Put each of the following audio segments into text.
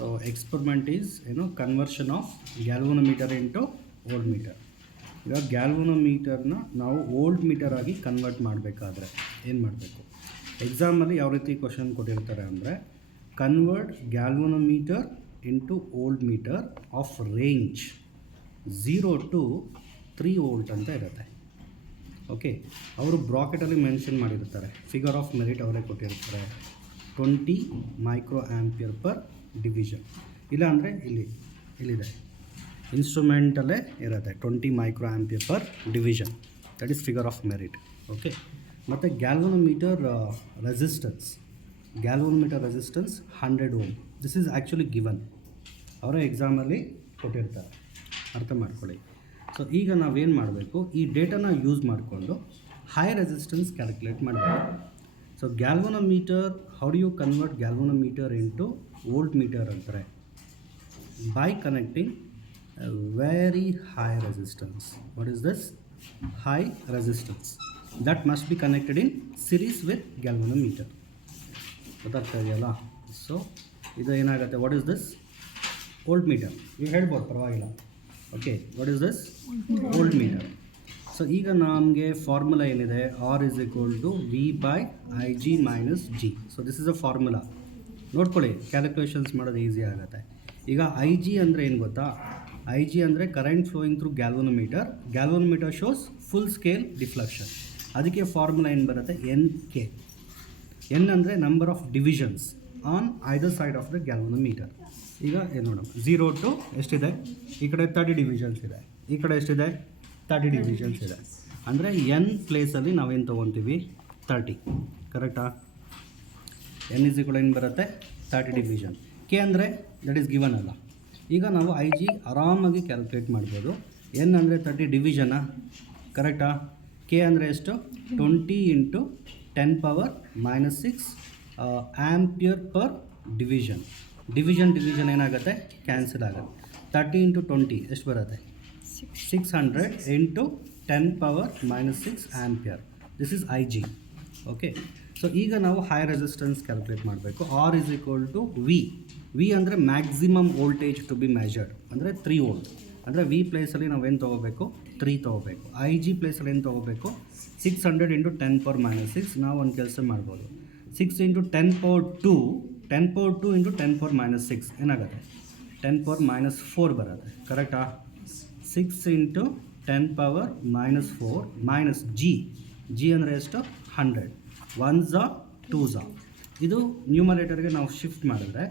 So experiment is conversion of galvanometer into voltmeter. ಈಗ ಗ್ಯಾಲ್ವನೋಮೀಟರ್ನ ನಾವು ಓಲ್ಡ್ ಮೀಟರ್ ಆಗಿ ಕನ್ವರ್ಟ್ ಮಾಡಬೇಕಾದ್ರೆ ಏನು ಮಾಡಬೇಕು? ಎಕ್ಸಾಮಲ್ಲಿ ಯಾವ ರೀತಿ ಕ್ವಶನ್ ಕೊಟ್ಟಿರ್ತಾರೆ ಅಂದರೆ, convert galvanometer into voltmeter of range 0 to 3 volt ಅಂತ ಇರುತ್ತೆ. ಓಕೆ, ಅವರು ಬ್ರಾಕೆಟಲ್ಲಿ ಮೆನ್ಷನ್ ಮಾಡಿರ್ತಾರೆ, ಫಿಗರ್ ಆಫ್ ಮೆರಿಟ್ ಅವರೇ ಕೊಟ್ಟಿರ್ತಾರೆ 20 ಮೈಕ್ರೋ ಆ್ಯಂಪಿಯರ್ ಪರ್ ಡಿವಿಷನ್. ಇಲ್ಲಾಂದರೆ ಇಲ್ಲಿದೆ ಇನ್ಸ್ಟ್ರೂಮೆಂಟಲ್ಲೇ ಇರುತ್ತೆ 20 micro ampere per division, that is figure of merit. Okay, ಮತ್ತು galvanometer resistance 100 ohm. This is actually given, ಅವರ ಎಕ್ಸಾಮಲ್ಲಿ ಕೊಟ್ಟಿರ್ತಾರೆ, ಅರ್ಥ ಮಾಡ್ಕೊಳ್ಳಿ. ಸೊ ಈಗ ನಾವೇನು ಮಾಡಬೇಕು, ಈ ಡೇಟಾನ ಯೂಸ್ ಮಾಡಿಕೊಂಡು ಹೈ ರೆಸಿಸ್ಟೆನ್ಸ್ ಕ್ಯಾಲ್ಕುಲೇಟ್ ಮಾಡಬೇಕು. So galvanometer, how do you convert galvanometer into voltmeter ಅಂತಾರೆ? By connecting very high resistance. What is this? High resistance that must be connected in series with galvanometer. ಗೊತ್ತಾಗ್ತಾ ಇದೆಯಲ್ಲ? So ಇದು ಏನಾಗುತ್ತೆ, what is this? Old meter. ನೀವು ಹೇಳ್ಬೋದು, ಪರವಾಗಿಲ್ಲ. Okay, what is this? Old meter. So ಈಗ ನಮಗೆ formula ಏನಿದೆ, R is equal to V by I G minus G. So this is a formula. ನೋಡ್ಕೊಳ್ಳಿ, ಕ್ಯಾಲ್ಕುಲೇಷನ್ಸ್ ಮಾಡೋದು ಈಸಿ ಆಗುತ್ತೆ. ಈಗ ಐ ಜಿ ಅಂದರೆ ಏನು ಗೊತ್ತಾ? ಐ ಜಿ ಅಂದರೆ current flowing through galvanometer. Galvanometer shows full scale deflection. ಅದಕ್ಕೆ ಫಾರ್ಮುಲಾ ಏನು ಬರುತ್ತೆ? N K. ಎನ್ ಅಂದರೆ number of divisions on either side of the galvanometer. ಈಗ ಏನು ನೋಡೋಣ, 0 to ಎಷ್ಟಿದೆ? ಈ ಕಡೆ 30 ಡಿವಿಷನ್ಸ್ ಇದೆ, ಈ ಕಡೆ ಎಷ್ಟಿದೆ? 30 ಡಿವಿಷನ್ಸ್ ಇದೆ. ಅಂದರೆ ಎನ್ ಪ್ಲೇಸಲ್ಲಿ ನಾವೇನು ತೊಗೊತೀವಿ? 30. ಕರೆಕ್ಟಾ? ಎನ್ ಇಸ್ ಈಕ್ವಲ್ ಏನು ಬರುತ್ತೆ? 30 ಡಿವಿಷನ್. ಕೆ ಅಂದರೆ ದಟ್ ಈಸ್ ಗಿವನ್ ಅಲ್ಲ. ಈಗ ನಾವು ಐ ಜಿ ಆರಾಮಾಗಿ ಕ್ಯಾಲ್ಕುಲೇಟ್ ಮಾಡ್ಬೋದು. ಎನ್ ಅಂದರೆ 30 ಡಿವಿಷನಾ? ಕರೆಕ್ಟಾ? ಕೆ ಅಂದರೆ ಎಷ್ಟು? 20 × 10⁻�6 ಆ್ಯಂಪಿಯರ್ ಪರ್ ಡಿವಿಷನ್. ಡಿವಿಷನ್ ಏನಾಗುತ್ತೆ? ಕ್ಯಾನ್ಸಲ್ ಆಗುತ್ತೆ. 30 × 20 ಎಷ್ಟು ಬರುತ್ತೆ? 600 × 10⁻⁻6 ampere. This is I G. Okay, so ಈಗ ನಾವು ಹೈ ರೆಸಿಸ್ಟೆನ್ಸ್ ಕ್ಯಾಲ್ಕುಲೇಟ್ ಮಾಡಬೇಕು. R is equal to V. V ಅಂದರೆ maximum voltage to be measured, ಅಂದರೆ 3 ವೋಲ್ಟ್. ಅಂದರೆ ವಿ ಪ್ಲೇಸಲ್ಲಿ ನಾವೇನು ತೊಗೋಬೇಕು? 3 ತೊಗೋಬೇಕು. ಐ ಜಿ ಪ್ಲೇಸಲ್ಲಿ ಏನು ತೊಗೋಬೇಕು? 600 × 10⁻⁻6. ನಾವು ಒಂದು ಕೆಲಸ ಮಾಡ್ಬೋದು, 6 × 10⁻2 × 10⁻⁻6 ಏನಾಗುತ್ತೆ? 10⁻⁴ ಬರುತ್ತೆ. ಕರೆಕ್ಟಾ? 6 × 10⁻⁻4 ಮೈನಸ್ ಜಿ. ಜಿ ಅಂದರೆ ಎಷ್ಟು? 100. 1s are 2s are. ಇದು ನ್ಯೂಮರೇಟರ್ಗೆ ನಾವು ಶಿಫ್ಟ್ ಮಾಡಿದ್ರೆ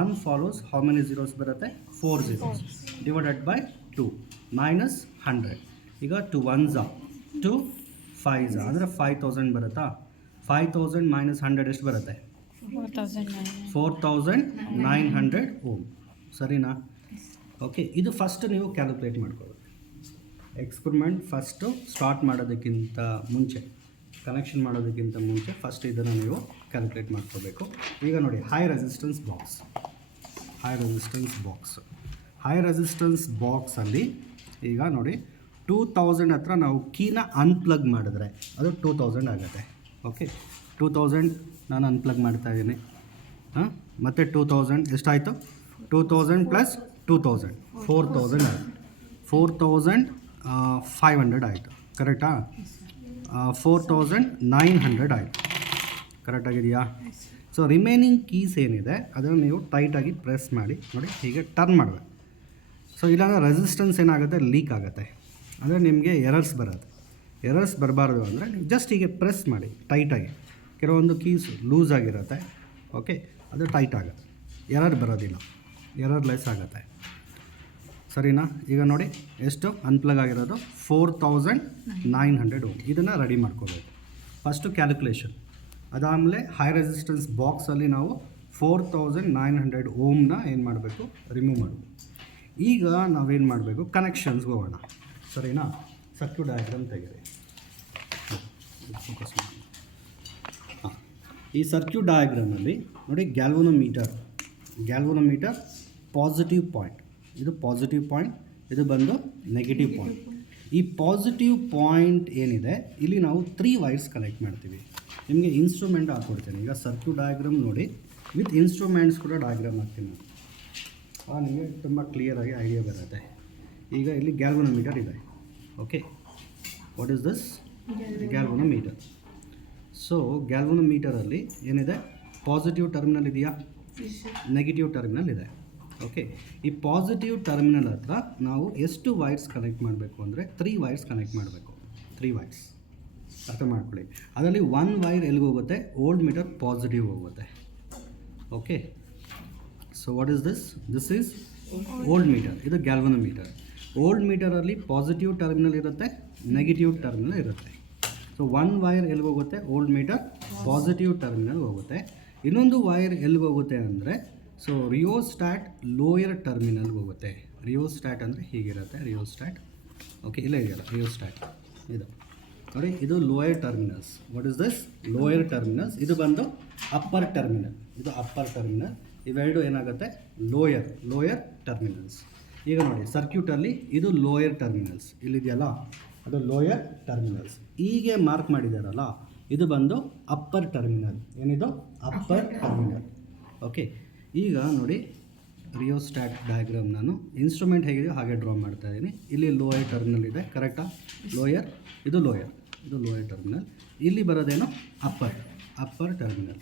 1 ಫಾಲೋಸ್ ಹೌ ಮೆನಿ ಝೀರೋಸ್ ಬರುತ್ತೆ? 4 zeros ಡಿವೈಡೆಡ್ ಬೈ 2 ಮೈನಸ್ 100. ಈಗ 2 1s are 2 5s are ಅಂದರೆ 5000 ಬರುತ್ತಾ? 5000 ಮೈನಸ್ 100 ಎಷ್ಟು ಬರುತ್ತೆ? 4900 ಓಮ್. ಸರಿನಾ? ಓಕೆ, ಇದು ಫಸ್ಟ್ ನೀವು ಕ್ಯಾಲ್ಕುಲೇಟ್ ಮಾಡ್ಕೋಬೇಕು. ಎಕ್ಸ್ಪರಿಮೆಂಟ್ ಫಸ್ಟು ಸ್ಟಾರ್ಟ್ ಮಾಡೋದಕ್ಕಿಂತ ಮುಂಚೆ, ಕನೆಕ್ಷನ್ ಮಾಡೋದಕ್ಕಿಂತ ಮುಂಚೆ ಫಸ್ಟ್ ಇದನ್ನು ನೀವು ಕ್ಯಾಲ್ಕುಲೇಟ್ ಮಾಡ್ಕೋಬೇಕು. ಈಗ ನೋಡಿ, ಹೈ ರೆಸಿಸ್ಟೆನ್ಸ್ ಬಾಕ್ಸಲ್ಲಿ ಈಗ ನೋಡಿ 2000 ಹತ್ರ ನಾವು ಕೀನ ಅನ್ಪ್ಲಗ್ ಮಾಡಿದ್ರೆ ಅದು 2000 ಆಗುತ್ತೆ. ಓಕೆ, 2000 ನಾನು ಅನ್ಪ್ಲಗ್ ಮಾಡ್ತಾ ಇದ್ದೀನಿ. ಮತ್ತು 2000 ಎಷ್ಟಾಯಿತು? 2000 + 2000 4000 ಆಯಿತು. 4500 ಆಯಿತು. ಕರೆಕ್ಟಾ? 4900 ಆಯಿತು. ಕರೆಕ್ಟಾಗಿದೆಯಾ? ಸೊ ರಿಮೈನಿಂಗ್ ಕೀಸ್ ಏನಿದೆ ಅದನ್ನು ನೀವು ಟೈಟಾಗಿ ಪ್ರೆಸ್ ಮಾಡಿ ನೋಡಿ, ಹೀಗೆ ಟರ್ನ್ ಮಾಡಬೇಕು. ಸೊ ಇಲ್ಲಾಂದರೆ ರೆಸಿಸ್ಟೆನ್ಸ್ ಏನಾಗುತ್ತೆ? ಲೀಕ್ ಆಗುತ್ತೆ. ಅಂದರೆ ನಿಮಗೆ ಎರರ್ಸ್ ಬರುತ್ತೆ. ಎರರ್ಸ್ ಬರಬಾರ್ದು ಅಂದರೆ ನೀವು ಜಸ್ಟ್ ಹೀಗೆ ಪ್ರೆಸ್ ಮಾಡಿ ಟೈಟಾಗಿ. ಕೆಲವೊಂದು ಕೀಸ್ ಲೂಸ್ ಆಗಿರುತ್ತೆ. ಓಕೆ, ಅದು ಟೈಟ್ ಆಗುತ್ತೆ, ಎರರ್ ಬರೋದಿಲ್ಲ, ಎರರ್ಲೆಸ್ ಆಗುತ್ತೆ. ಸರಿನಾ? ಈಗ ನೋಡಿ ಎಷ್ಟು ಅನ್ಪ್ಲಗ್ ಆಗಿರೋದು? 4900 ಓಮ್. ಇದನ್ನು ರೆಡಿ ಮಾಡ್ಕೋಬೇಕು ಫಸ್ಟು ಕ್ಯಾಲ್ಕುಲೇಷನ್. ಅದಾದಮೇಲೆ ಹೈ ರೆಸಿಸ್ಟೆನ್ಸ್ ಬಾಕ್ಸಲ್ಲಿ ನಾವು 4900 ಓಮ್ನ ಏನು ಮಾಡಬೇಕು? ರಿಮೂವ್ ಮಾಡಬೇಕು. ಈಗ ನಾವೇನು ಮಾಡಬೇಕು? ಕನೆಕ್ಷನ್ಸ್ಗೆ ಹೋಗೋಣ. ಸರಿನಾ? ಸರ್ಕ್ಯೂಟ್ ಡಯಾಗ್ರಾಮ್ ತೆಗೆಯಿರಿ. ಫೋಕಸ್ ಮಾಡಿ. ಈ ಸರ್ಕ್ಯೂಟ್ ಡಯಾಗ್ರಾಮಲ್ಲಿ ನೋಡಿ, ಗ್ಯಾಲ್ವನೋಮೀಟರ್ ಪಾಸಿಟಿವ್ ಪಾಯಿಂಟ್, ಇದು ಪಾಸಿಟಿವ್ ಪಾಯಿಂಟ್, ಇದು ಬಂದು ನೆಗೆಟಿವ್ ಪಾಯಿಂಟ್. ಈ ಪಾಸಿಟಿವ್ ಪಾಯಿಂಟ್ ಏನಿದೆ ಇಲ್ಲಿ ನಾವು 3 ವೈರ್ಸ್ ಕನೆಕ್ಟ್ ಮಾಡ್ತೀವಿ. ನಿಮಗೆ ಇನ್ಸ್ಟ್ರೂಮೆಂಟ್ ಹಾಕ್ಕೊಡ್ತೀನಿ. ಈಗ ಸರ್ಕ್ಯೂಟ್ ಡಯಾಗ್ರಾಮ್ ನೋಡಿ, ವಿತ್ ಇನ್ಸ್ಟ್ರೂಮೆಂಟ್ಸ್ ಕೂಡ ಡಯಾಗ್ರಾಮ್ ಹಾಕ್ತೀನಿ ನಾನು. ನಿಮಗೆ ತುಂಬ ಕ್ಲಿಯರಾಗಿ ಐಡಿಯಾ ಬರುತ್ತೆ. ಈಗ ಇಲ್ಲಿ ಗ್ಯಾಲ್ವನೋಮೀಟರ್ ಇದೆ. Okay, what is this? Galvanometer. So ಗ್ಯಾಲ್ವನೋಮೀಟರಲ್ಲಿ ಏನಿದೆ? ಪಾಸಿಟಿವ್ ಟರ್ಮಿನಲ್ ಇದೆಯಾ, ನೆಗೆಟಿವ್ ಟರ್ಮಿನಲ್ ಇದೆ. ಓಕೆ, ಈ ಪಾಸಿಟಿವ್ ಟರ್ಮಿನಲ್ ಹತ್ರ ನಾವು ಎಷ್ಟು ವೈರ್ಸ್ ಕನೆಕ್ಟ್ ಮಾಡಬೇಕು ಅಂದರೆ 3 ವೈರ್ಸ್ ಕನೆಕ್ಟ್ ಮಾಡಬೇಕು. 3 ವೈರ್ಸ್ ಅರ್ಥ ಮಾಡ್ಕೊಳ್ಳಿ. ಅದರಲ್ಲಿ 1 ವೈರ್ ಎಲ್ಲಿಗೆ ಹೋಗುತ್ತೆ? ಓಲ್ಡ್ ಮೀಟರ್ ಪಾಸಿಟಿವ್ ಹೋಗುತ್ತೆ. Okay, so what is this? This is voltmeter. ಇದು ಗ್ಯಾಲ್ವನೋಮೀಟರ್. ಓಲ್ಡ್ ಮೀಟರಲ್ಲಿ ಪಾಸಿಟಿವ್ ಟರ್ಮಿನಲ್ ಇರುತ್ತೆ, ನೆಗೆಟಿವ್ ಟರ್ಮಿನಲ್ ಇರುತ್ತೆ. ಸೊ 1 ವೈರ್ ಎಲ್ಲಿಗೆ ಹೋಗುತ್ತೆ? ಓಲ್ಡ್ ಮೀಟರ್ ಪಾಸಿಟಿವ್ ಟರ್ಮಿನಲ್ ಹೋಗುತ್ತೆ. ಇನ್ನೊಂದು ವೈರ್ ಎಲ್ಲಿಗೆ ಹೋಗುತ್ತೆ ಅಂದರೆ ಸೊ ರಿಯೋಸ್ಟ್ಯಾಟ್ ಲೋಯರ್ ಟರ್ಮಿನಲ್ಗೆ ಹೋಗುತ್ತೆ. ರಿಯೋಸ್ಟ್ಯಾಟ್ ಅಂದರೆ ಹೀಗಿರುತ್ತೆ ರಿಯೋಸ್ಟ್ಯಾಟ್. ಓಕೆ, ಇಲ್ಲ ಇದೆಯಲ್ಲ ರಿಯೋಸ್ಟ್ಯಾಟ್, ಇದು ನೋಡಿ, ಇದು lower terminals. What is this? Lower terminals. ಇದು ಬಂದು ಅಪ್ಪರ್ ಟರ್ಮಿನಲ್. ಇದು ಅಪ್ಪರ್ ಟರ್ಮಿನಲ್. ಇವೆರಡು ಏನಾಗುತ್ತೆ? Lower terminals. ಈಗ ನೋಡಿ ಸರ್ಕ್ಯೂಟಲ್ಲಿ ಇದು ಲೋಯರ್ ಟರ್ಮಿನಲ್ಸ್, ಇಲ್ಲಿದೆಯಲ್ಲ ಅದು ಲೋಯರ್ ಟರ್ಮಿನಲ್ಸ್. ಹೀಗೆ ಮಾರ್ಕ್ ಮಾಡಿದಾರಲ್ಲ ಇದು ಬಂದು ಅಪ್ಪರ್ ಟರ್ಮಿನಲ್. ಏನಿದು? Upper terminal. ಓಕೆ, ಈಗ ನೋಡಿ ರಿಯೋಸ್ಟ್ಯಾಟ್ ಡಯಾಗ್ರಾಮ್ ನಾನು ಇನ್ಸ್ಟ್ರೂಮೆಂಟ್ ಹೇಗಿದೆಯೋ ಹಾಗೆ ಡ್ರಾ ಮಾಡ್ತಾ ಇದ್ದೀನಿ. ಇಲ್ಲಿ ಲೋಯರ್ ಟರ್ಮಿನಲ್ ಇದೆ, ಕರೆಕ್ಟಾ? ಇದು ಲೋಯರ್ ಟರ್ಮಿನಲ್. ಇಲ್ಲಿ ಬರೋದೇನು? Upper terminal.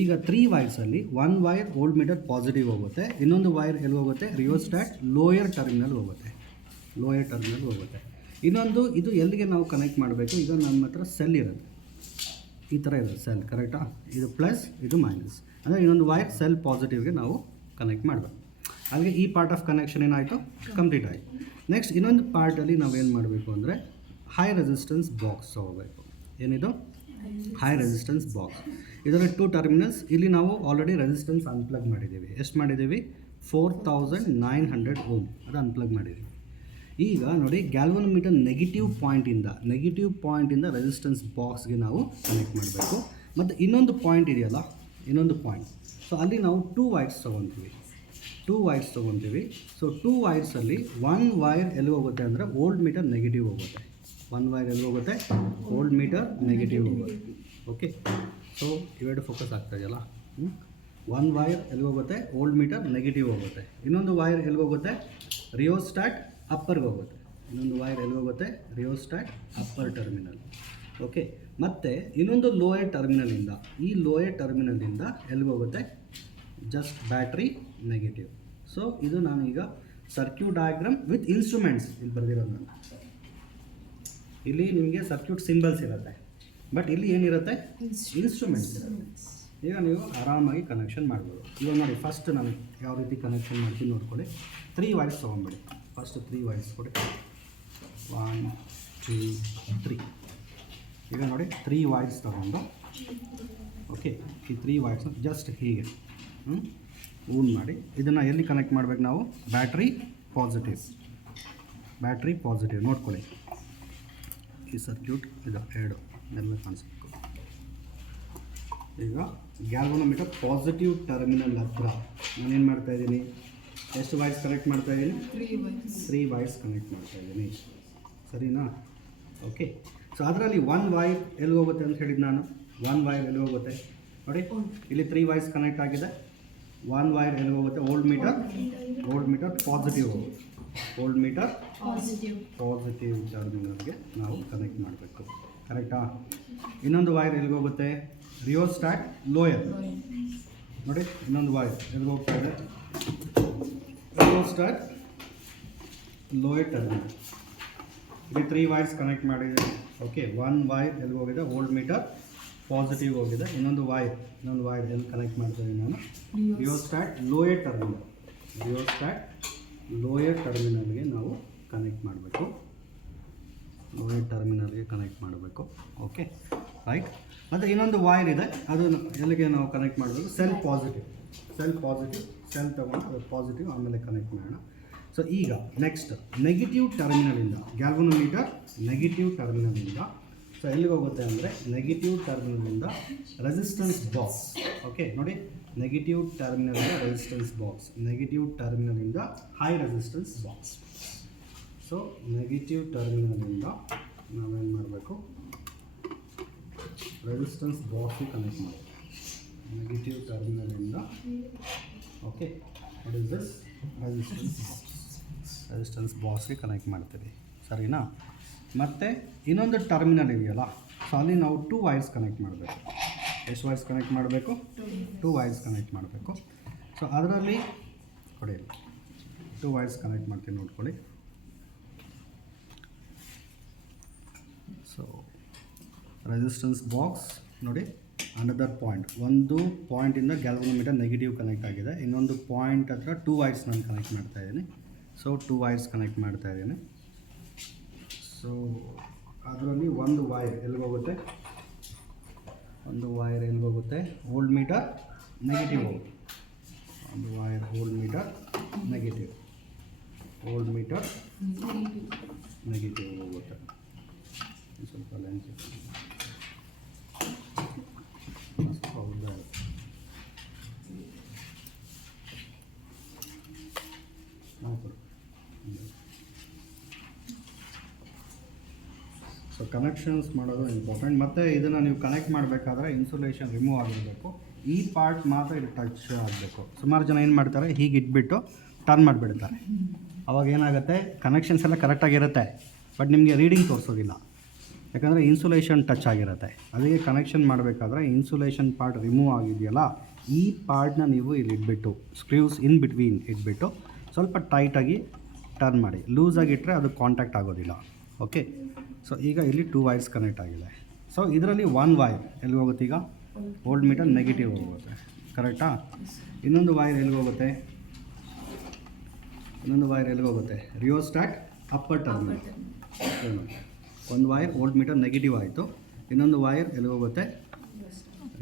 ಈಗ 3 ವೈರ್ಸಲ್ಲಿ 1 ವೈರ್ ಓಲ್ಡ್ ಮೀಟರ್ ಪಾಸಿಟಿವ್ ಹೋಗುತ್ತೆ, ಇನ್ನೊಂದು ವೈರ್ ಎಲ್ಲಿ ಹೋಗುತ್ತೆ? ರಿಯೋಸ್ಟ್ಯಾಟ್ ಲೋಯರ್ ಟರ್ಮಿನಲ್ ಹೋಗುತ್ತೆ. ಇನ್ನೊಂದು ಇದು ಎಲ್ಲಿಗೆ ನಾವು ಕನೆಕ್ಟ್ ಮಾಡಬೇಕು? ಈಗ ನಮ್ಮ ಹತ್ರ ಸೆಲ್ ಇರುತ್ತೆ, ಈ ಥರ ಇದೆ ಸೆಲ್, ಕರೆಕ್ಟಾ? ಇದು ಪ್ಲಸ್, ಇದು ಮೈನಸ್. ಅಂದರೆ ಇನ್ನೊಂದು ವೈರ್ ಸೆಲ್ ಪಾಸಿಟಿವ್ಗೆ ನಾವು ಕನೆಕ್ಟ್ ಮಾಡಬೇಕು. ಅಲ್ಲಿಗೆ ಈ ಪಾರ್ಟ್ ಆಫ್ ಕನೆಕ್ಷನ್ ಏನಾಯಿತು? ಕಂಪ್ಲೀಟ್ ಆಯಿತು. ನೆಕ್ಸ್ಟ್ ಇನ್ನೊಂದು ಪಾರ್ಟಲ್ಲಿ ನಾವೇನು ಮಾಡಬೇಕು ಅಂದರೆ ಹೈ ರೆಸಿಸ್ಟೆನ್ಸ್ ಬಾಕ್ಸ್ ತೊಗೋಬೇಕು. ಏನಿದು? High resistance box. ಇದರಲ್ಲಿ 2 ಟರ್ಮಿನಲ್ಸ್. ಇಲ್ಲಿ ನಾವು ಆಲ್ರೆಡಿ ರೆಸಿಸ್ಟೆನ್ಸ್ ಅನ್ಪ್ಲಗ್ ಮಾಡಿದ್ದೀವಿ. ಎಷ್ಟು ಮಾಡಿದ್ದೀವಿ? 4900 ಓಮ್ ಅದು ಅನ್ಪ್ಲಗ್ ಮಾಡಿದ್ದೀವಿ. ಈಗ ನೋಡಿ ಗ್ಯಾಲ್ವನೋಮೀಟರ್ ನೆಗೆಟಿವ್ ಪಾಯಿಂಟಿಂದ ರೆಸಿಸ್ಟೆನ್ಸ್ ಬಾಕ್ಸ್ಗೆ ನಾವು ಕನೆಕ್ಟ್ ಮಾಡಬೇಕು. ಮತ್ತು ಇನ್ನೊಂದು ಪಾಯಿಂಟ್ ಇದೆಯಲ್ಲ, ಇನ್ನೊಂದು ಪಾಯಿಂಟ್. ಸೊ ಅಲ್ಲಿ ನಾವು 2 ವೈರ್ಸ್ ತೊಗೊತೀವಿ. ಸೊ 2 ವೈರ್ಸಲ್ಲಿ 1 ವೈರ್ ಎಲ್ಲಿ ಹೋಗುತ್ತೆ ಅಂದರೆ ಓಲ್ಡ್ ಮೀಟರ್ ನೆಗೆಟಿವ್ ಹೋಗುತ್ತೆ. 1 ವೈರ್ ಎಲ್ಲಿ ಹೋಗುತ್ತೆ? ಓಲ್ಡ್ ಮೀಟರ್ ನೆಗೆಟಿವ್ ಹೋಗುತ್ತೆ. ಓಕೆ, ಸೊ ಇವೆರಡು ಫೋಕಸ್ ಆಗ್ತಾ ಇದೆಯಲ್ಲ. 1 ವೈರ್ ಎಲ್ಲಿ ಹೋಗುತ್ತೆ? ಓಲ್ಡ್ ಮೀಟರ್ ನೆಗೆಟಿವ್ ಹೋಗುತ್ತೆ. ಇನ್ನೊಂದು ವೈರ್ ಎಲ್ಲಿ ಹೋಗುತ್ತೆ? ರಿಯೋಸ್ಟ್ಯಾಟ್ ಅಪ್ಪರ್ಗೆ ಹೋಗುತ್ತೆ. Rheostat upper terminal. ಓಕೆ, ಮತ್ತು ಇನ್ನೊಂದು ಲೋಯರ್ ಟರ್ಮಿನಲಿಂದ ಎಲ್ಲಿಗೆ ಹೋಗುತ್ತೆ? Just battery negative. ಸೊ ಇದು ನಾನು ಈಗ ಸರ್ಕ್ಯೂಟ್ ಡಯಾಗ್ರಾಮ್ ವಿತ್ ಇನ್ಸ್ಟ್ರೂಮೆಂಟ್ಸ್ ಇಲ್ಲಿ ಬರೆದಿರೋದು ನಾನು. ಇಲ್ಲಿ ನಿಮಗೆ ಸರ್ಕ್ಯೂಟ್ ಸಿಂಬಲ್ಸ್ ಇರುತ್ತೆ, ಬಟ್ ಇಲ್ಲಿ ಏನಿರುತ್ತೆ? ಇನ್ಸ್ಟ್ರೂಮೆಂಟ್ಸ್ ಇರುತ್ತೆ. ಈಗ ನೀವು ಆರಾಮಾಗಿ ಕನೆಕ್ಷನ್ ಮಾಡ್ಬೋದು. ಇವಾಗ ನೋಡಿ ಫಸ್ಟ್ ನಾನು ಯಾವ ರೀತಿ ಕನೆಕ್ಷನ್ ಮಾಡ್ತೀನಿ ನೋಡ್ಕೊಳ್ಳಿ. 3 ವೈರ್ಸ್ ತೊಗೊಂಬಿಡಿ. ಫಸ್ಟ್ 3 ವೈರ್ಸ್ ಕೊಡಿ. 1 2 3. ಈಗ ನೋಡಿ 3 ವೈರ್ಸ್ ತೊಗೊಂಡು, ಓಕೆ, ಈ 3 ವೈರ್ಸ್ನ ಜಸ್ಟ್ ಹೀಗೆ ಊನ್ ಮಾಡಿ ಇದನ್ನು ಎಲ್ಲಿ ಕನೆಕ್ಟ್ ಮಾಡಬೇಕು ನಾವು? ಬ್ಯಾಟ್ರಿ ಪಾಸಿಟಿವ್ ನೋಡ್ಕೊಳ್ಳಿ. ಈ ಸರ್ಕ್ಯೂಟ್ ಇದು 2 ಎಲ್ಲ ಕಾಣಿಸ್ಬೇಕು. ಈಗ ಗ್ಯಾಲ್ವನೋಮೀಟರ್ ಪಾಸಿಟಿವ್ ಟರ್ಮಿನಲ್ ಹತ್ರ ನಾನೇನು ಮಾಡ್ತಾಯಿದ್ದೀನಿ? ಎಷ್ಟು ವೈರ್ಸ್ ಕನೆಕ್ಟ್ ಮಾಡ್ತಾಯಿದ್ದೀನಿ? 3 ವೈರ್ಸ್ ಕನೆಕ್ಟ್ ಮಾಡ್ತಾಯಿದ್ದೀನಿ, ಸರಿನಾ? ಓಕೆ, ಸೊ ಅದರಲ್ಲಿ 1 ವೈರ್ ಎಲ್ಲಿ ಹೋಗುತ್ತೆ ಅಂತ ಹೇಳಿದ್ದು ನಾನು. 1 ವೈರ್ ಎಲ್ಲಿ ಹೋಗುತ್ತೆ ನೋಡಿ, ಇಲ್ಲಿ 3 ವೈರ್ಸ್ ಕನೆಕ್ಟ್ ಆಗಿದೆ. 1 ವೈರ್ ಎಲ್ಲಿ ಹೋಗುತ್ತೆ? ಓಲ್ಡ್ ಮೀಟರ್ ಪಾಸಿಟಿವ್ ಹೋಗುತ್ತೆ. ಪಾಸಿಟಿವ್ ಟರ್ಮಿನಲ್ಗೆ ನಾವು ಕನೆಕ್ಟ್ ಮಾಡಬೇಕು, ಕರೆಕ್ಟಾ? ಇನ್ನೊಂದು ವೈರ್ ಎಲ್ಲಿಗೆ ಹೋಗುತ್ತೆ? Rheostat lower. ನೋಡಿ ಇನ್ನೊಂದು ವೈರ್ ಎಲ್ಲಿಗೆ ಹೋಗ್ತಾ ಇದೆ? Rheostat lower terminal. ಇಲ್ಲಿ 3 ವೈರ್ಸ್ ಕನೆಕ್ಟ್ ಮಾಡಿದೆ. ಓಕೆ, 1 ವೈರ್ ಎಲ್ಲಿಗೆ ಹೋಗಿದೆ? ಓಲ್ಡ್ ಮೀಟರ್ ಪಾಸಿಟಿವ್ ಹೋಗಿದೆ. ಇನ್ನೊಂದು ವೈರ್ ಎಲ್ಲಿ ಕನೆಕ್ಟ್ ಮಾಡ್ತಾಯಿದ್ದೀನಿ ನಾನು? ರಿಯೋಸ್ಟ್ಯಾಟ್ ಲೋಯರ್ ಟರ್ಮಿನಲ್ಗೆ ನಾವು ಕನೆಕ್ಟ್ ಮಾಡಬೇಕು. Okay, right. ಮತ್ತು ಇನ್ನೊಂದು ವೈರ್ ಇದೆ, ಅದು ಎಲ್ಲಿಗೆ ನಾವು ಕನೆಕ್ಟ್ ಮಾಡಬೇಕು? ಸೆಲ್ ತಗೊಂಡು ಅದು ಪಾಸಿಟಿವ್ ಆಮೇಲೆ ಕನೆಕ್ಟ್ ಮಾಡೋಣ. ಸೊ ಈಗ ನೆಕ್ಸ್ಟ್ ನೆಗೆಟಿವ್ ಟರ್ಮಿನಲಿಂದ ಗ್ಯಾಲ್ವನೋಮೀಟರ್ ನೆಗೆಟಿವ್ ಟರ್ಮಿನಲಿಂದ ಸೊ ಎಲ್ಲಿಗೆ ಹೋಗುತ್ತೆ ಅಂದರೆ ನೆಗೆಟಿವ್ ಟರ್ಮಿನಲಿಂದ ರೆಸಿಸ್ಟೆನ್ಸ್ ಬಾಕ್ಸ್. ಓಕೆ ನೋಡಿ, ನೆಗೆಟಿವ್ ಟರ್ಮಿನಲಿಂದ ರೆಸಿಸ್ಟೆನ್ಸ್ ಬಾಕ್ಸ್, ನೆಗೆಟಿವ್ ಟರ್ಮಿನಲಿಂದ high resistance box. So negative ಟರ್ಮಿನಲಿಂದ ನಾವೇನು ಮಾಡಬೇಕು? ರೆಸಿಸ್ಟೆನ್ಸ್ ಬಾಕ್ಸಿಗೆ ಕನೆಕ್ಟ್ ಮಾಡಬೇಕು. ನೆಗೆಟಿವ್ ಟರ್ಮಿನಲಿಂದ okay, what is this? Resistance ಬಾಕ್ಸ್ಗೆ ಕನೆಕ್ಟ್ ಮಾಡ್ತೀವಿ, ಸರಿನಾ? ಮತ್ತು ಇನ್ನೊಂದು ಟರ್ಮಿನಲ್ ಇದೆಯಲ್ಲ, ಸೊ ಅಲ್ಲಿ ನಾವು 2 ವೈರ್ಸ್ ಕನೆಕ್ಟ್ ಮಾಡಬೇಕು. ಎಷ್ಟು ವೈರ್ಸ್ ಕನೆಕ್ಟ್ ಮಾಡಬೇಕು? 2 ವೈರ್ಸ್ ಕನೆಕ್ಟ್ ಮಾಡಬೇಕು. ಸೊ ಅದರಲ್ಲಿ ಕೊಡಿ 2 ವೈರ್ಸ್ ಕನೆಕ್ಟ್ ಮಾಡ್ತೀನಿ, ನೋಡ್ಕೊಳ್ಳಿ. ಸೊ ರೆಸಿಸ್ಟೆನ್ಸ್ ಬಾಕ್ಸ್ ನೋಡಿ, ಅನದರ್ ಪಾಯಿಂಟ್, ಒಂದು ಪಾಯಿಂಟಿಂದ ಗ್ಯಾಲ್ವನೋಮೀಟರ್ ನೆಗೆಟಿವ್ ಕನೆಕ್ಟ್ ಆಗಿದೆ, ಇನ್ನೊಂದು ಪಾಯಿಂಟ್ ಹತ್ರ 2 ವೈರ್ಸ್ ನಾನು ಕನೆಕ್ಟ್ ಮಾಡ್ತಾ ಇದ್ದೀನಿ. ಸೊ 2 ವೈರ್ಸ್ ಕನೆಕ್ಟ್ ಮಾಡ್ತಾ ಇದ್ದೀನಿ. ಸೊ ಅದರಲ್ಲಿ ಒಂದು ವೈರ್ ಎಲ್ಲಿಗೋಗುತ್ತೆ? ಒಂದು ವೈರ್ ಎಲ್ಲಿಗೋಗುತ್ತೆ? ಓಲ್ಡ್ ಮೀಟರ್ ನೆಗೆಟಿವ್ ಹೋಗುತ್ತೆ. ಒಂದು wire old metre negative, old metre negative ಹೋಗುತ್ತೆ. ಸ್ವಲ್ಪ ಲೆನ್ಸ್ ಹೌದಾ? ಸೊ ಕನೆಕ್ಷನ್ಸ್ ಮಾಡೋದು ಇಂಪಾರ್ಟೆಂಟ್. ಮತ್ತು ಇದನ್ನು ನೀವು ಕನೆಕ್ಟ್ ಮಾಡಬೇಕಾದ್ರೆ ಇನ್ಸುಲೇಷನ್ ರಿಮೂವ್ ಆಗಿರಬೇಕು. ಈ ಪಾರ್ಟ್ ಮಾತ್ರ ಇದು ಟಚ್ ಆಗಬೇಕು. ಸುಮಾರು ಜನ ಏನು ಮಾಡ್ತಾರೆ, ಹೀಗೆ ಇಟ್ಬಿಟ್ಟು ಟರ್ನ್ ಮಾಡಿಬಿಡ್ತಾರೆ. ಅವಾಗ ಏನಾಗುತ್ತೆ, ಕನೆಕ್ಷನ್ಸ್ ಎಲ್ಲ ಕರೆಕ್ಟಾಗಿರುತ್ತೆ, ಬಟ್ ನಿಮಗೆ ರೀಡಿಂಗ್ ತೋರಿಸೋದಿಲ್ಲ, ಯಾಕಂದರೆ ಇನ್ಸುಲೇಷನ್ ಟಚ್ ಆಗಿರುತ್ತೆ. ಅದಕ್ಕೆ ಕನೆಕ್ಷನ್ ಮಾಡಬೇಕಾದ್ರೆ ಇನ್ಸುಲೇಷನ್ ಪಾರ್ಟ್ ರಿಮೂವ್ ಆಗಿದೆಯಲ್ಲ, ಈ ಪಾರ್ಟ್ನ ನೀವು ಇಲ್ಲಿ ಇಟ್ಬಿಟ್ಟು ಸ್ಕ್ರೀವ್ಸ್ ಇನ್ ಬಿಟ್ವೀನ್ ಇಟ್ಬಿಟ್ಟು ಸ್ವಲ್ಪ ಟೈಟಾಗಿ ಟರ್ನ್ ಮಾಡಿ. ಲೂಸಾಗಿಟ್ಟರೆ ಅದು ಕಾಂಟ್ಯಾಕ್ಟ್ ಆಗೋದಿಲ್ಲ. ಓಕೆ, ಸೊ ಈಗ ಇಲ್ಲಿ 2 ವೈರ್ಸ್ ಕನೆಕ್ಟ್ ಆಗಿದೆ. ಸೊ ಇದರಲ್ಲಿ 1 ವೈರ್ ಎಲ್ಲಿ ಹೋಗುತ್ತೆ? ಈಗ ಓಲ್ಡ್ ಮೀಟರ್ ನೆಗೆಟಿವ್ ಹೋಗುತ್ತೆ, ಕರೆಕ್ಟಾ? ಇನ್ನೊಂದು ವೈರ್ ಎಲ್ಲಿಗೋಗುತ್ತೆ? ಇನ್ನೊಂದು ವೈರ್ ಎಲ್ಲಿಗೋಗುತ್ತೆ? Rheostat upper terminal. ಒಂದು ವೈರ್ ಓಲ್ಡ್ ಮೀಟರ್ ನೆಗೆಟಿವ್ ಆಯಿತು, ಇನ್ನೊಂದು ವೈರ್ ಎಲ್ಲಿಗೋಗುತ್ತೆ?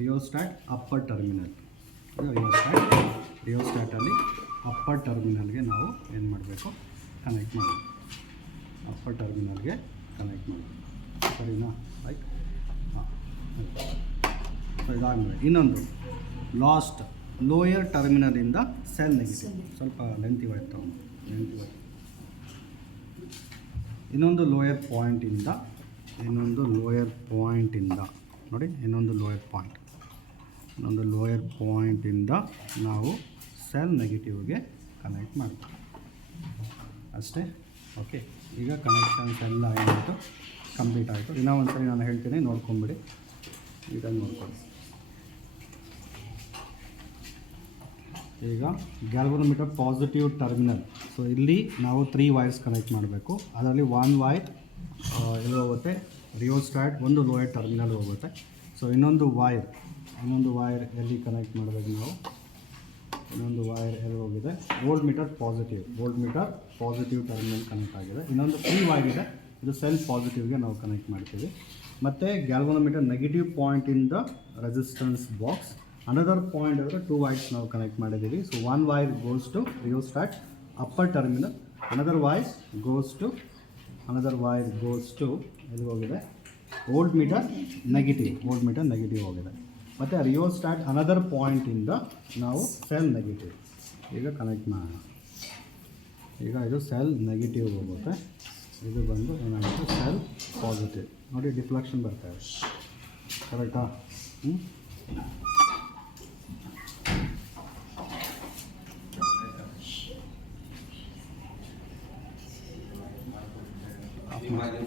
Rheostat upper terminal. ರಿಯೋಸ್ಟಾಟಲ್ಲಿ ಅಪ್ಪರ್ ಟರ್ಮಿನಲ್ಗೆ ನಾವು ಏನು ಮಾಡಬೇಕು? ಕನೆಕ್ಟ್ ಮಾಡಬೇಕು. ಅಪ್ಪರ್ ಟರ್ಮಿನಲ್ಗೆ ಕನೆಕ್ಟ್ ಮಾಡಬೇಕು, ಸರಿನಾ? ರೈಟ್. ಹಾಂ, ಸೊ ಇದಾದಮೇಲೆ ಇನ್ನೊಂದು ಲಾಸ್ಟ್ ಲೋಯರ್ ಟರ್ಮಿನಲಿಂದ ಸೆಲ್ ನೆಗೆಟಿವ್. ಸ್ವಲ್ಪ ಲೆಂತಿ ವೈರ್ ತಗೊಂಡು ಇನ್ನೊಂದು ಲೋಯರ್ ಪಾಯಿಂಟಿಂದ ನೋಡಿ, ಇನ್ನೊಂದು ಲೋಯರ್ ಪಾಯಿಂಟಿಂದ ನಾವು ಸೆಲ್ ನೆಗೆಟಿವ್ಗೆ ಕನೆಕ್ಟ್ ಮಾಡ್ತೀವಿ ಅಷ್ಟೇ. ಓಕೆ, ಈಗ ಕನೆಕ್ಷನ್ಸ್ ಎಲ್ಲ ಏನಾಯಿತು? ಕಂಪ್ಲೀಟ್ ಆಯಿತು. ಇನ್ನೂ ಒಂದು ಸರಿ ನಾನು ಹೇಳ್ತೀನಿ, ನೋಡ್ಕೊಂಬಿಡಿ, ಇದನ್ನು ನೋಡ್ಕೊಳ್ಳಿ. ಈಗ ಗ್ಯಾಲ್ವನೋಮೀಟರ್ ಪಾಸಿಟಿವ್ ಟರ್ಮಿನಲ್. ಸೊ ಇಲ್ಲಿ ನಾವು 3 ವೈರ್ಸ್ ಕನೆಕ್ಟ್ ಮಾಡಬೇಕು. ಅದರಲ್ಲಿ 1 ವೈರ್ ಎಲ್ಲಿ ಹೋಗುತ್ತೆ? ರಿಯೋಸ್ಟಾಟ್ ಒಂದು ಲೋಯರ್ ಟರ್ಮಿನಲ್ ಹೋಗುತ್ತೆ. ಸೊ ಇನ್ನೊಂದು ವೈರ್ ಎಲ್ಲಿ ಕನೆಕ್ಟ್ ಮಾಡಬೇಕು ನಾವು? ಇನ್ನೊಂದು ವೈರ್ ಎಲ್ಲಿ ಹೋಗಿದೆ? Voltmeter positive terminal connect ಆಗಿದೆ. ಇನ್ನೊಂದು 3 ವೈರ್ ಇದೆ, ಇದು ಸೆಲ್ ಪಾಸಿಟಿವ್ಗೆ ನಾವು ಕನೆಕ್ಟ್ ಮಾಡ್ತೀವಿ. ಮತ್ತು ಗ್ಯಾಲ್ವನೋಮೀಟರ್ ನೆಗೆಟಿವ್ ಪಾಯಿಂಟಿಂದ ರೆಸಿಸ್ಟೆನ್ಸ್ ಬಾಕ್ಸ್, ಅನದರ್ ಪಾಯಿಂಟ್ ಅಂದರೆ 2 ವೈರ್ಸ್ ನಾವು ಕನೆಕ್ಟ್ ಮಾಡಿದ್ದೀವಿ. So 1 wire goes to rheostat upper terminal, another wire goes to ಎಲ್ಲಿ ಹೋಗಿದೆ? ಓಲ್ಡ್ ಮೀಟರ್ ನೆಗೆಟಿವ್ ಹೋಗಿದೆ. ಮತ್ತು ರಿಯೋಸ್ಟಾಟ್ ಅನದರ್ ಪಾಯಿಂಟಿಂದ ನಾವು ಸೆಲ್ ನೆಗೆಟಿವ್ ಈಗ ಕನೆಕ್ಟ್ ಮಾಡೋಣ. ಈಗ ಇದು ಸೆಲ್ ನೆಗೆಟಿವ್ ಹೋಗುತ್ತೆ, ಇದು ಬಂದು ಏನಾಗುತ್ತೆ? Cell positive. ನೋಡಿ, ಡಿಫ್ಲೆಕ್ಷನ್ ಬರ್ತಾಯಿದೆ, ಕರೆಕ್ಟಾ?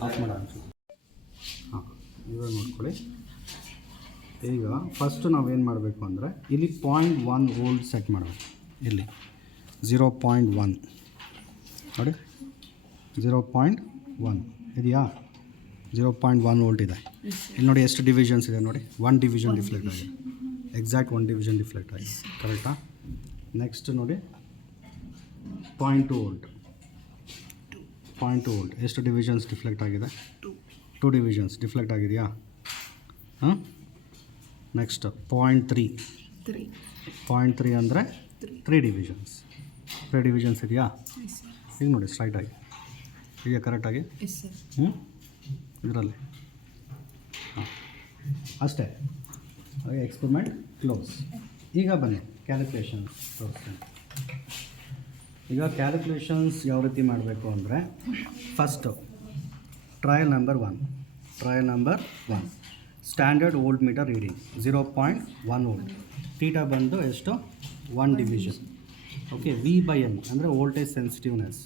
ಆಫ್ ಮಾಡ. ಹಾಂ, ಇವಾಗ ನೋಡ್ಕೊಳ್ಳಿ. ಈಗ ಫಸ್ಟು ನಾವೇನು ಮಾಡಬೇಕು ಅಂದರೆ ಇಲ್ಲಿ 0.1 ವೋಲ್ಟ್ ಸೆಟ್ ಮಾಡಬೇಕು. ಇಲ್ಲಿ 0.1 ನೋಡಿ, 0.1 ಇದೆಯಾ? 0.1 ವೋಲ್ಟ್ ಇದೆ. ಇಲ್ಲಿ ನೋಡಿ ಎಷ್ಟು ಡಿವಿಷನ್ಸ್ ಇದೆ ನೋಡಿ. 1 ಡಿವಿಷನ್ ಡಿಫ್ಲೆಕ್ಟ್ ಆಗಿದೆ, ಎಕ್ಸಾಕ್ಟ್ 1 ಡಿವಿಷನ್ ಡಿಫ್ಲೆಕ್ಟ್ ಆಗಿದೆ, ಕರೆಕ್ಟಾ? ನೆಕ್ಸ್ಟ್ ನೋಡಿ 0.2 ವೋಲ್ಟ್. 0.2 ವೋಲ್ಟ್ ಎಷ್ಟು ಡಿವಿಷನ್ಸ್ ಡಿಫ್ಲೆಕ್ಟ್ ಆಗಿದೆ? 2 ಡಿವಿಷನ್ಸ್ ಡಿಫ್ಲೆಕ್ಟ್ ಆಗಿದೆಯಾ? ಹಾಂ. ನೆಕ್ಸ್ಟ್ 0.3 ಅಂದರೆ 3 ಡಿವಿಷನ್ಸ್ ಇದೆಯಾ? ಈಗ ನೋಡಿ ಸ್ಟ್ರೈಟಾಗಿ ಇದೆಯಾ? ಕರೆಕ್ಟಾಗಿ ಇದರಲ್ಲಿ. ಹಾಂ, ಅಷ್ಟೇ. ಹಾಗೆ ಎಕ್ಸ್ಪೆರಿಮೆಂಟ್ ಕ್ಲೋಸ್. ಈಗ ಬನ್ನಿ ಕ್ಯಾಲ್ಕುಲೇಷನ್ಸ್ ತೋರಿಸ್ತೀನಿ. ಈಗ ಕ್ಯಾಲ್ಕುಲೇಷನ್ಸ್ ಯಾವ ರೀತಿ ಮಾಡಬೇಕು ಅಂದರೆ, first trial number 1 standard voltmeter reading 0.1 volt. Theta ಬಂದು ಎಷ್ಟು? 1 division. Okay V by N ಅಂದರೆ ವೋಲ್ಟೇಜ್ ಸೆನ್ಸಿಟಿವ್ನೆಸ್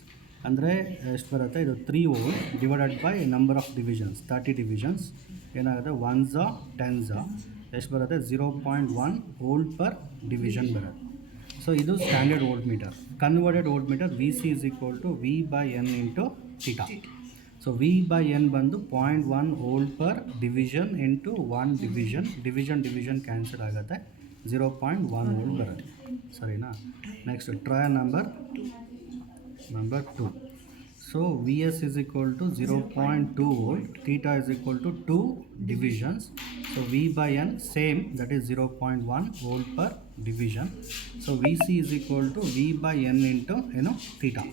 ಅಂದರೆ ಎಷ್ಟು ಬರುತ್ತೆ, ಇದು 3 volt divided by number of divisions 30 divisions ಏನಾಗುತ್ತೆ 1 10 ಎಷ್ಟು ಬರುತ್ತೆ 0.1 ವೋಲ್ಟ್ ಪರ್ ಡಿವಿಷನ್ ಬರುತ್ತೆ. ಸೊ ಇದು standard voltmeter. Converted voltmeter V C is equal to V by N into theta. So V by N ಬಂದು 0.1 volt per division into 1 division cancel ಆಗುತ್ತೆ 0.1 volt ಬರುತ್ತೆ. ಸರಿನಾ? Next trial number 2. So Vs is equal to 0.2 volt, theta is equal to 2 divisions. So V by N same, that is 0.1 volt per division. So Vc is equal to V by N into theta.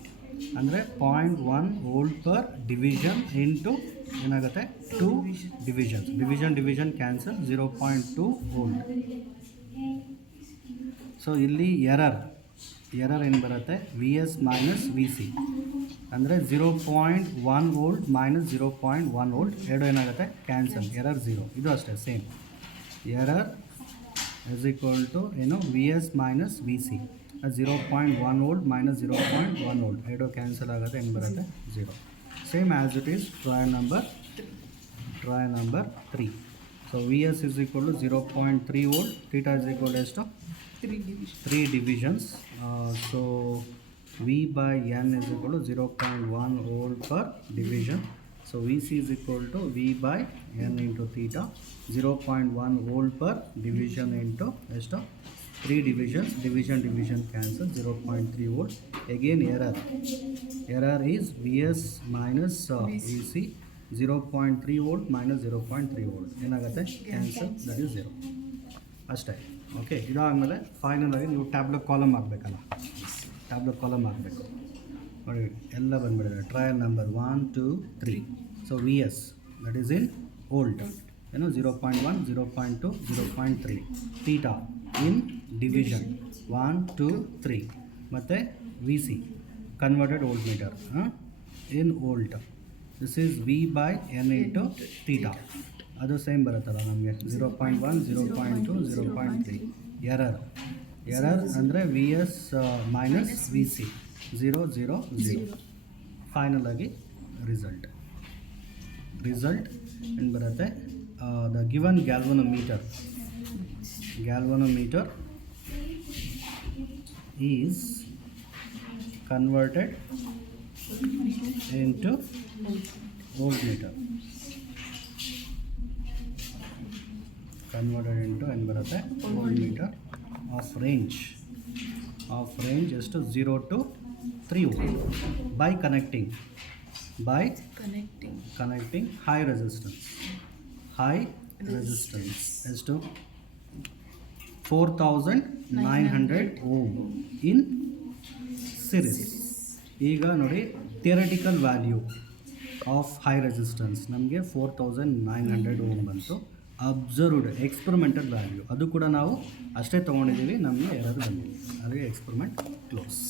ಅಂದರೆ 0.1 volt per division into ಏನಾಗುತ್ತೆ 2 divisions. Division cancel 0.2 volt. So ಇಲ್ಲಿ error ಏನು ಬರುತ್ತೆ V S minus V C ಅಂದರೆ 0.1 volt minus 0.1 volt ಎರಡು ಏನಾಗುತ್ತೆ cancel, error 0. ಇದು ಅಷ್ಟೇ same. Error is equal to V S minus V C 0.1 volt minus 0.1 volt ಎರಡು ಕ್ಯಾನ್ಸಲ್ ಆಗುತ್ತೆ, ಏನು ಬರುತ್ತೆ 0. Same as it is trial number 3. So V S is equal to 0.3 volt, theta is equal to ಎಷ್ಟು 3 divisions. So V by N is equal to 0.1 volt per division. So Vc is equal to V by N into theta 0.1 volt per division into 3 divisions. Division cancel 0.3 volt. Again error is Vs minus Vc 0.3 volt minus 0.3 volt. ಏನಾಗುತ್ತೆ cancel, that is 0 ಅಷ್ಟೇ. Okay, ಇದಾದಮೇಲೆ ಫೈನಲಾಗಿ ನೀವು tablet column ಹಾಕಬೇಕಲ್ಲ, ಹಾಕಬೇಕು ನೋಡಿ, ಎಲ್ಲ ಬಂದುಬಿಡಿದೆ. Trial number 1 2 3. So V S that is in volt 0.1 0.2 0.3. Theta in division 1 2 3. ಮತ್ತು V C converted voltmeter in volt. This is V by N into theta. ಅದು same ಬರುತ್ತಲ್ಲ ನಮಗೆ 0.1 0.2 0.3. ಎರರ್ ಅಂದರೆ V S minus V C 0 0 0. ಫೈನಲಾಗಿ result ಏನು ಬರುತ್ತೆ, the given galvanometer is converted into voltmeter. Converted into ಏನು ಬರುತ್ತೆ volt meter of range ಎಷ್ಟು 0 to 3 volt by connecting high resistance ಎಷ್ಟು 4900 ಓಮ್ ಇನ್ ಸಿರೀಸ್. ಈಗ ನೋಡಿ theoretical value of high resistance ನಮಗೆ 4900 ಓಮ್ ಬಂತು. ಅಬ್ಸರ್ವ್ಡ್ ಎಕ್ಸ್ಪರಿಮೆಂಟಲ್ ವ್ಯಾಲ್ಯೂ ಅದು ಕೂಡ ನಾವು ಅಷ್ಟೇ ತೊಗೊಂಡಿದ್ದೀವಿ, ನಮಗೆ ಎರರ್ ಬಂದಿದೆ. ಅಲ್ಲಿಗೆ ಎಕ್ಸ್ಪರಿಮೆಂಟ್ ಕ್ಲೋಸ್.